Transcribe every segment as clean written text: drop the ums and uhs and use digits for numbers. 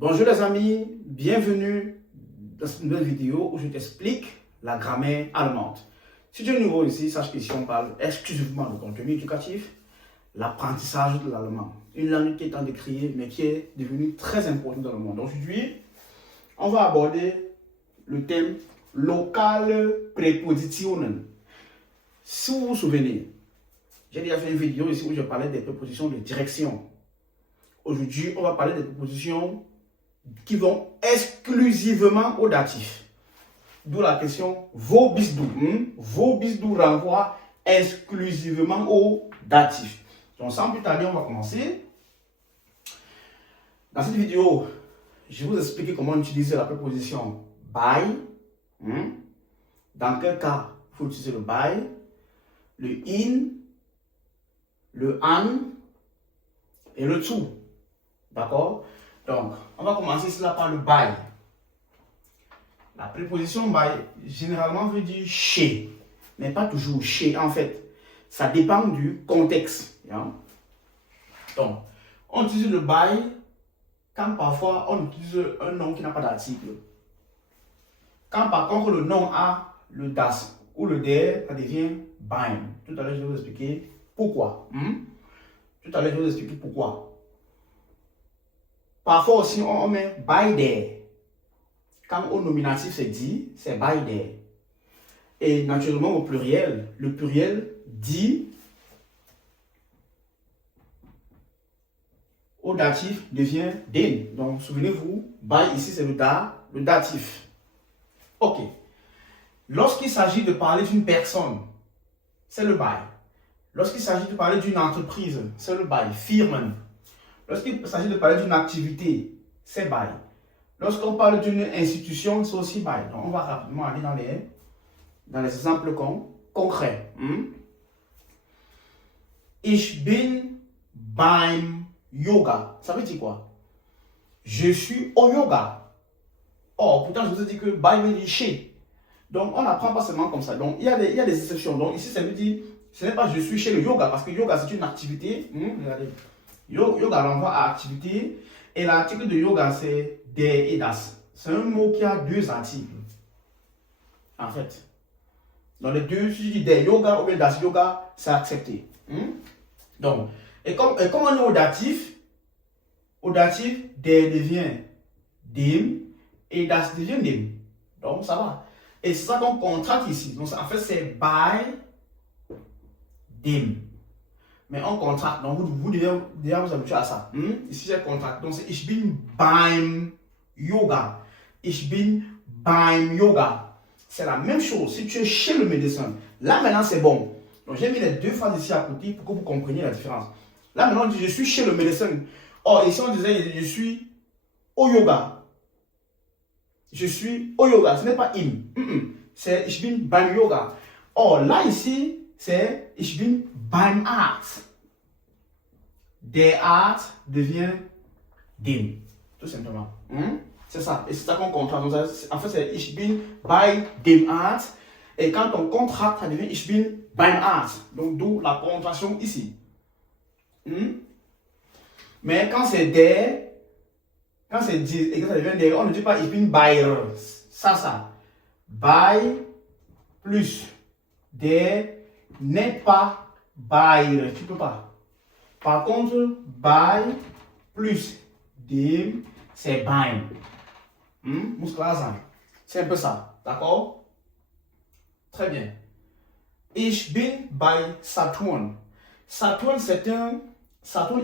Bonjour les amis, bienvenue dans cette nouvelle vidéo où je t'explique la grammaire allemande. Si tu es nouveau ici, sache qu'ici on parle exclusivement de contenu éducatif, l'apprentissage de l'allemand. Une langue qui est en décriée mais qui est devenue très importante dans le monde. Aujourd'hui, on va aborder le thème Lokale Präpositionen. Si vous vous souvenez, j'ai déjà fait une vidéo ici où je parlais des prépositions de direction. Aujourd'hui, on va parler des prépositions qui vont exclusivement au datif. D'où la question wo bist du? Wo bist du renvoie exclusivement au datif. Donc sans plus tarder, on va commencer. Dans cette vidéo, je vais vous expliquer comment utiliser la préposition by. Dans quel cas il faut utiliser le by, le in, le an et le zu. D'accord? Donc, on va commencer cela par le by. La préposition by, généralement, veut dire chez, mais pas toujours chez, en fait. Ça dépend du contexte. Hein? Donc, on utilise le by quand parfois on utilise un nom qui n'a pas d'article. Quand par contre le nom a le das ou le der, ça devient beim. Tout à l'heure, je vais vous expliquer pourquoi. Tout à l'heure, je vais vous expliquer pourquoi. Parfois aussi, on met by there. Quand au nominatif c'est dit, c'est by there. Et naturellement au pluriel, le pluriel dit au datif devient den. Donc souvenez-vous, by ici c'est le datif. Ok. Lorsqu'il s'agit de parler d'une personne, c'est le by. Lorsqu'il s'agit de parler d'une entreprise, c'est le by, Firmen. Lorsqu'il s'agit de parler d'une activité, c'est by. Lorsqu'on parle d'une institution, c'est aussi by. Donc, on va rapidement aller dans les exemples concrets. Ich bin beim Yoga. Ça veut dire quoi? Je suis au yoga. Or, pourtant, je vous ai dit que by veut dire chez. Donc, on n'apprend pas seulement comme ça. Donc, il y a des exceptions. Donc, ici, ça veut dire, ce n'est pas je suis chez le yoga, parce que yoga, c'est une activité. Regardez. Yoga renvoie à activité et l'article de yoga c'est der et das. C'est un mot qui a deux articles. En fait. Dans les deux, si je dis der yoga ou bien das yoga, c'est accepté. Donc, et comme on est au datif, der devient dem et das devient dem. Donc ça va. Et c'est ça qu'on contracte ici. Donc en fait c'est by dem. Mais on contracte, donc vous devez déjà vous habituer à ça. Ici, c'est contracte. Donc, c'est Ich bin beim Yoga. Ich bin beim Yoga. C'est la même chose. Si tu es chez le médecin, là maintenant, c'est bon. Donc, j'ai mis les deux phrases ici à côté pour que vous compreniez la différence. Là maintenant, on dit je suis chez le médecin. Or, ici, on disait je suis au yoga. Je suis au yoga. Ce n'est pas im. C'est Ich bin beim Yoga. Or, là ici, c'est Ich bin beim Arzt. Der Arzt devient dem. Tout simplement. C'est ça. Et c'est ça qu'on contracte. En fait, c'est Ich bin bei dem Arzt. Et quand on contracte, ça devient Ich bin beim Arzt. Donc, d'où la contraction ici. Mais quand c'est der, quand c'est dit, et quand ça devient der, on ne dit pas Ich bin bei. Ça. Bei plus der n'est pas bei. Tu peux pas. Par contre, by plus dem, c'est beim. C'est un peu ça. D'accord? Très bien. Ich bin bei Saturn. Saturn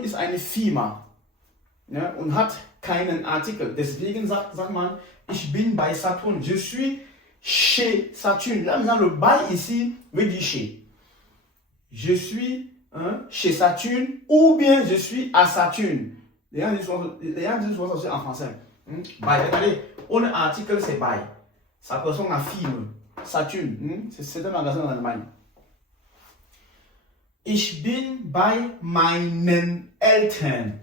ist eine Firma. Ja, und hat keinen Artikel. Deswegen sagt man, ich bin bei Saturn. Je suis chez Saturn. Là maintenant, le by ici veut dire chez. Je suis chez Saturne ou bien je suis à Saturne. Les gens disent souvent ça en français. By. Regardez, on a un article, c'est by. Ça correspond à firme. Saturne. C'est un magasin en Allemagne. Ich bin bei meinen Eltern.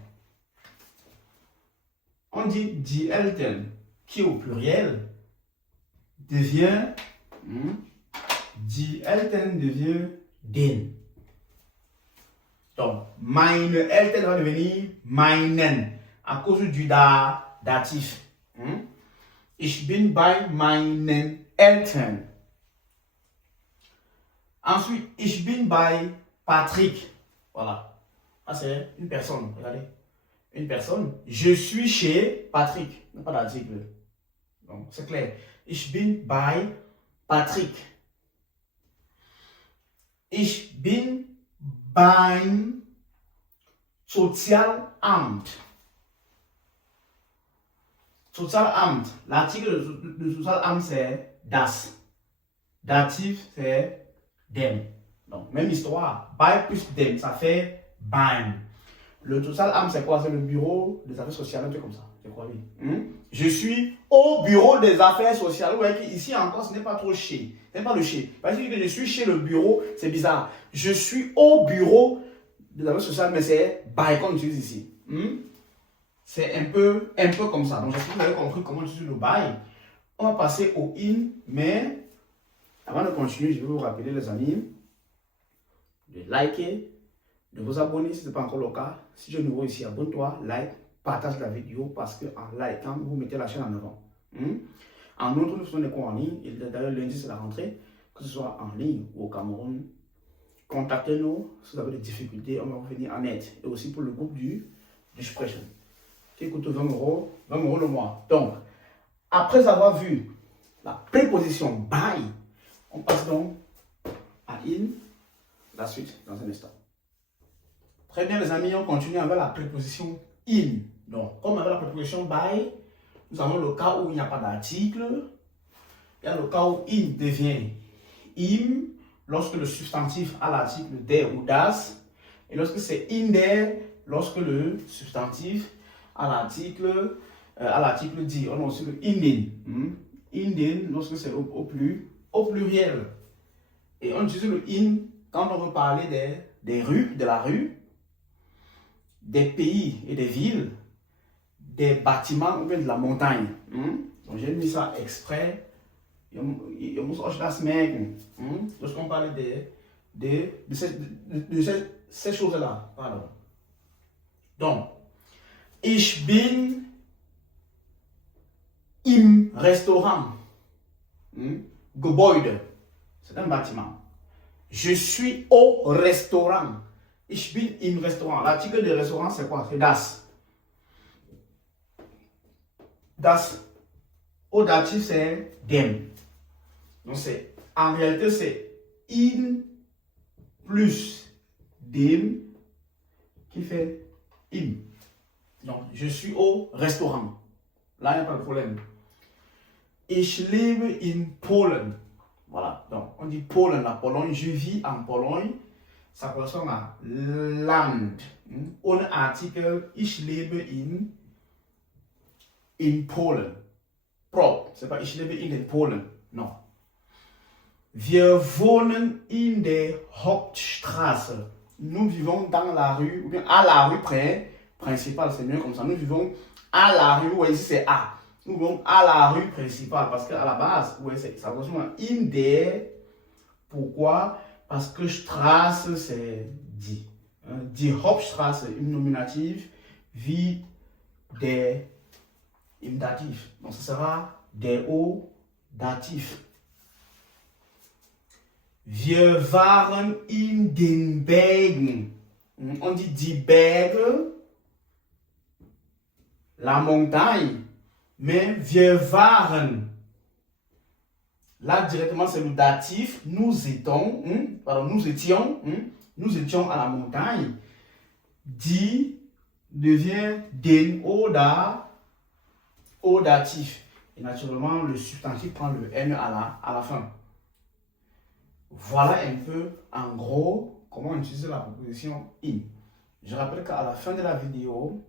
On dit die Eltern, qui au pluriel devient die Eltern devient den. Donc, meine Eltern va devenir meinen. À cause du da, datif. Ich bin bei meinen Eltern. Ensuite, ich bin bei Patrick. Voilà. Ça, c'est une personne. Regardez. Une personne. Je suis chez Patrick. Il n'y a pas d'article. Donc, c'est clair. Ich bin bei Patrick. Ich bin beim Sozialamt. Sozialamt. L'article de Sozialamt, c'est das. Datif, c'est dem. Donc, même histoire. Bei plus dem, ça fait beim. Le Sozialamt, c'est quoi? C'est le bureau des affaires sociales, un truc comme ça. Je crois bien. Je suis au bureau des affaires sociales. Vous voyez qu'ici encore, ce n'est pas trop chez. Ce n'est pas le chez. Parce que je suis chez le bureau, c'est bizarre. Je suis au bureau des affaires sociales, mais c'est by comme tu dis ici. C'est un peu comme ça. Donc, j'espère que vous avez compris comment utiliser le by. On va passer au in, mais avant de continuer, je vais vous rappeler, les amis, de liker, de vous abonner si ce n'est pas encore le cas. Si tu es nouveau ici, abonne-toi, like, partage la vidéo parce qu'en likant, vous mettez la chaîne en avant. En outre, nous faisons des cours en ligne. Et d'ailleurs, lundi, c'est la rentrée. Que ce soit en ligne ou au Cameroun, contactez-nous. Si vous avez des difficultés, on va vous venir en aide. Et aussi pour le groupe du Sprechen, qui coûte 20 euros le mois. Donc, après avoir vu la préposition by, on passe donc à in, la suite dans un instant. Très bien, les amis, on continue avec la préposition in. Donc, comme avec la préposition by, nous avons le cas où il n'y a pas d'article. Il y a le cas où in devient im, lorsque le substantif a l'article der ou das. Et lorsque c'est in der, lorsque le substantif a l'article die. On a aussi le in. In lorsque c'est au pluriel. Et on utilise le in quand on veut parler des rues, de la rue, des pays et des villes, des bâtiments ou bien de la montagne. Donc j'ai mis ça exprès. Lorsqu'on parle de ces choses-là. Pardon. Donc, ich bin im Restaurant. Gebäude. C'est un bâtiment. Je suis au restaurant. Ich bin im Restaurant. L'article de restaurant, c'est quoi? C'est das. Das. Au datif, c'est dem. Donc, en réalité, c'est in plus dem qui fait im. Donc, je suis au restaurant. Là, il n'y a pas de problème. Ich lebe in Polen. Voilà. Donc, on dit Polen, la Pologne. Je vis en Pologne. Ça correspond à Land. Ohne article, ich lebe in Polen. Propre. C'est pas ich lebe in den Polen. Non. Wir wohnen in der Hauptstraße. Nous vivons dans la rue, ou bien à la rue principale, c'est mieux comme ça. Nous vivons à la rue, ouais, ici c'est à. Nous vivons à la rue principale, parce qu'à la base, ouais, ça correspond à in der. Pourquoi? Parce que Straße, c'est die. Die Hauptstraße im Nominativ, wie der im Dativ. Donc, ce sera der au Dativ. Wir waren in den Bergen. On dit die Berge, la montagne, mais wir waren. Là, directement, c'est le datif. Nous étions à la montagne. Die devient den au datif. Et naturellement, le substantif prend le N à la fin. Voilà un peu, en gros, comment utiliser la préposition in. Je rappelle qu'à la fin de la vidéo,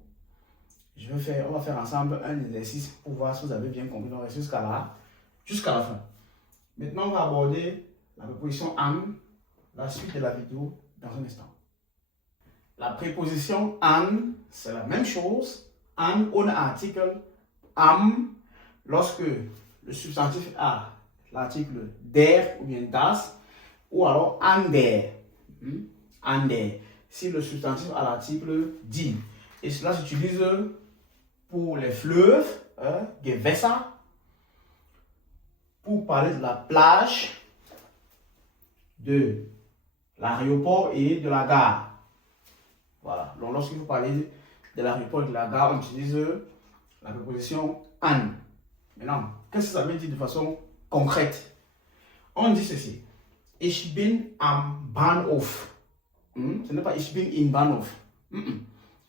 on va faire ensemble un exercice pour voir si vous avez bien compris. Donc, jusqu'à la fin. Maintenant, on va aborder la préposition an, la suite de la vidéo, dans un instant. La préposition an, c'est la même chose. An ohne article, am, lorsque le substantif a l'article der ou bien das, ou alors an der. An der. Si le substantif a l'article die. Et cela s'utilise pour les fleuves, Gewässer. Pour parler de la plage, de l'aéroport et de la gare. Voilà. Donc, lorsqu'il faut parler de l'aéroport et de la gare, on utilise la préposition an. Maintenant, qu'est-ce que ça veut dire de façon concrète? On dit ceci. Ich bin am Bahnhof. Ce n'est pas ich bin in Bahnhof.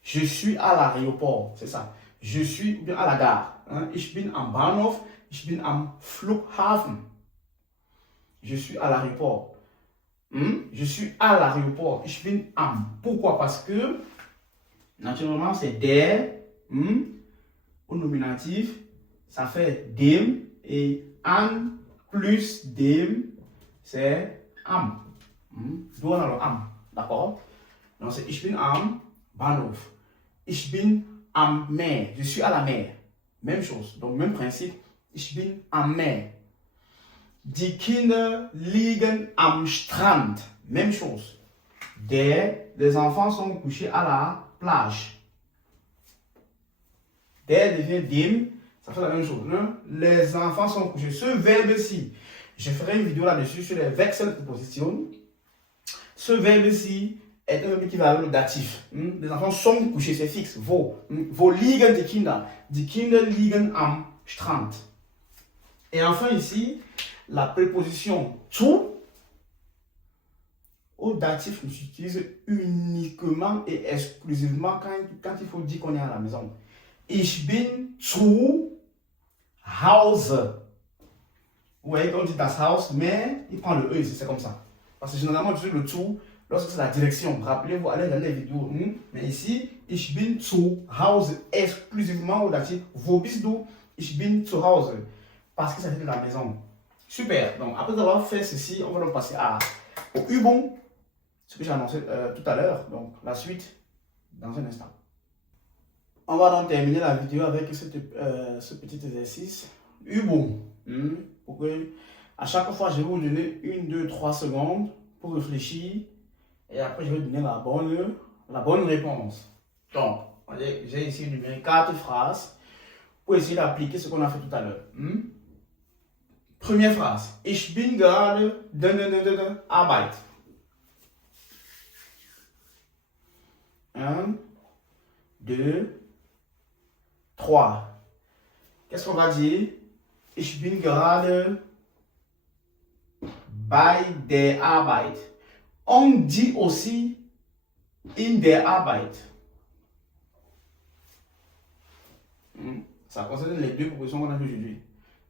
Je suis à l'aéroport. C'est ça. Je suis bien à la gare. Ich bin am Bahnhof. Ich bin am Flughafen. Je suis à l'aéroport. Je suis à l'aéroport. Ich bin am. Pourquoi? Parce que, naturellement, c'est der, au nominatif, ça fait dem, et an plus dem, c'est am. D'où on a le am. D'accord? Donc, c'est ich bin am Bahnhof. Ich bin am Meer. Je suis à la mer. Même chose. Donc, même principe. Ich bin am Meer. Die Kinder liegen am Strand. Même chose. Les enfants sont couchés à la plage. Devient dem, ça fait la même chose. Non? Les enfants sont couchés. Ce verbe-ci, je ferai une vidéo là-dessus sur les Wechselpräpositionen. Ce verbe-ci est un verbe qui va avec le datif. Les enfants sont couchés, c'est fixe. Wo liegen die Kinder? Die Kinder liegen am Strand. Et enfin ici, la préposition zu au datif s'utilise uniquement et exclusivement quand il faut dire qu'on est à la maison. Ich bin zu Hause. Vous voyez qu'on dit das Haus, mais il prend le E ici, c'est comme ça. Parce que généralement, tu dis le zu lorsque c'est la direction. Rappelez-vous, allez dans les vidéos. Mais ici, ich bin zu Hause, exclusivement au datif. Wo bist du? Ich bin zu Hause. Parce que ça fait de la maison. Super. Donc, après avoir fait ceci, on va donc passer au Übung, ce que j'ai annoncé tout à l'heure. Donc, la suite dans un instant. On va donc terminer la vidéo avec ce petit exercice. Übung. Pour que, à chaque fois, je vais vous donner 1, 2, 3 secondes pour réfléchir. Et après, je vais donner la bonne réponse. Donc, j'ai ici donné 4 phrases pour essayer d'appliquer ce qu'on a fait tout à l'heure. Première phrase. Ich bin gerade Arbeit. 1, 2, 3. Qu'est-ce qu'on va dire? Ich bin gerade bei der Arbeit. On dit aussi in der Arbeit. Ça concerne les deux propositions qu'on a vues aujourd'hui.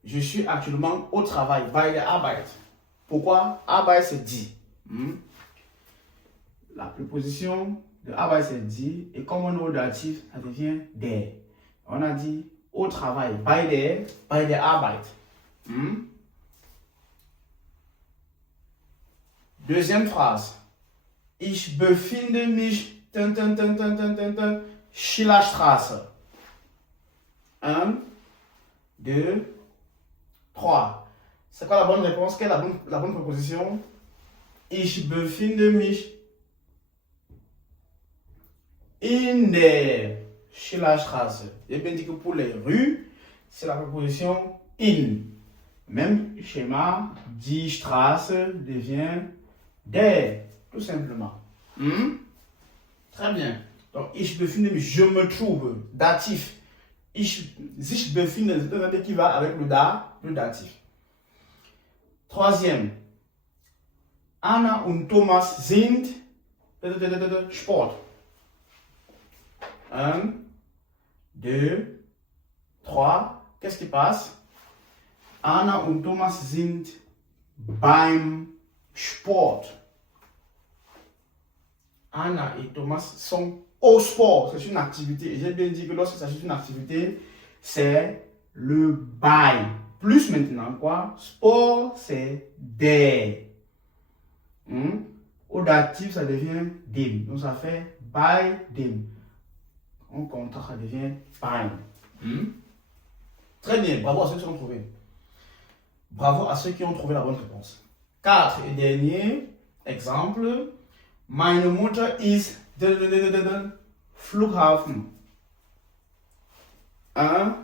Je suis actuellement au travail, bei der Arbeit. Pourquoi? Arbeit c'est dit. La préposition de Arbeit c'est dit, et comme on est au datif, ça devient der. On a dit au travail, bei der Arbeit. Deuxième phrase. Ich befinde mich Schillerstraße. 1, 2, 3. C'est quoi la bonne réponse? Quelle est la bonne proposition? Ich befinde mich in der Schillerstraße. J'ai bien dit que pour les rues, c'est la proposition in. Même schéma, die Straße devient der, tout simplement. Très bien. Donc, ich befinde mich, je me trouve, datif. Sich befinde, c'est un verbe qui va avec le datif. Troisième. Anna und Thomas sind Sport. 1, 2, 3. Qu'est-ce qui passe? Anna und Thomas sind beim Sport. Anna et Thomas sont au sport. C'est une activité. Et j'ai bien dit que lorsqu'il s'agit d'une activité, c'est le bei. Plus maintenant, quoi? Sport, c'est der. Au datif, ça devient dem. Donc ça fait bei dem. En contrat, ça devient beim. Très bien. Bravo à ceux qui ont trouvé. Bravo à ceux qui ont trouvé la bonne réponse. 4 et dernier exemple. Meine Mutter ist Flughafen. 1,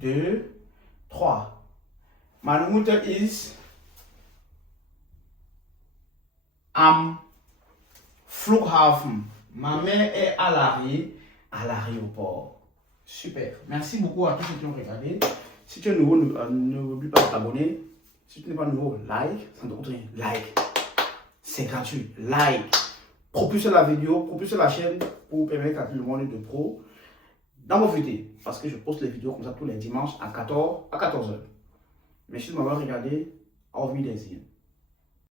2, 3. My motto is am Flughafen. Ma mère est à l'aéroport. Super. Merci beaucoup à tous ceux qui ont regardé. Si tu es nouveau, n'oublie pas de t'abonner. Si tu n'es pas nouveau, like. Ça ne coûte rien. Like. C'est gratuit. Like. Propulsez la vidéo, propulsez la chaîne pour permettre à tout le monde de pro dans vos vidéos. Parce que je poste les vidéos comme ça tous les dimanches à 14h. Merci de m'avoir regardé. Auf Wiedersehen.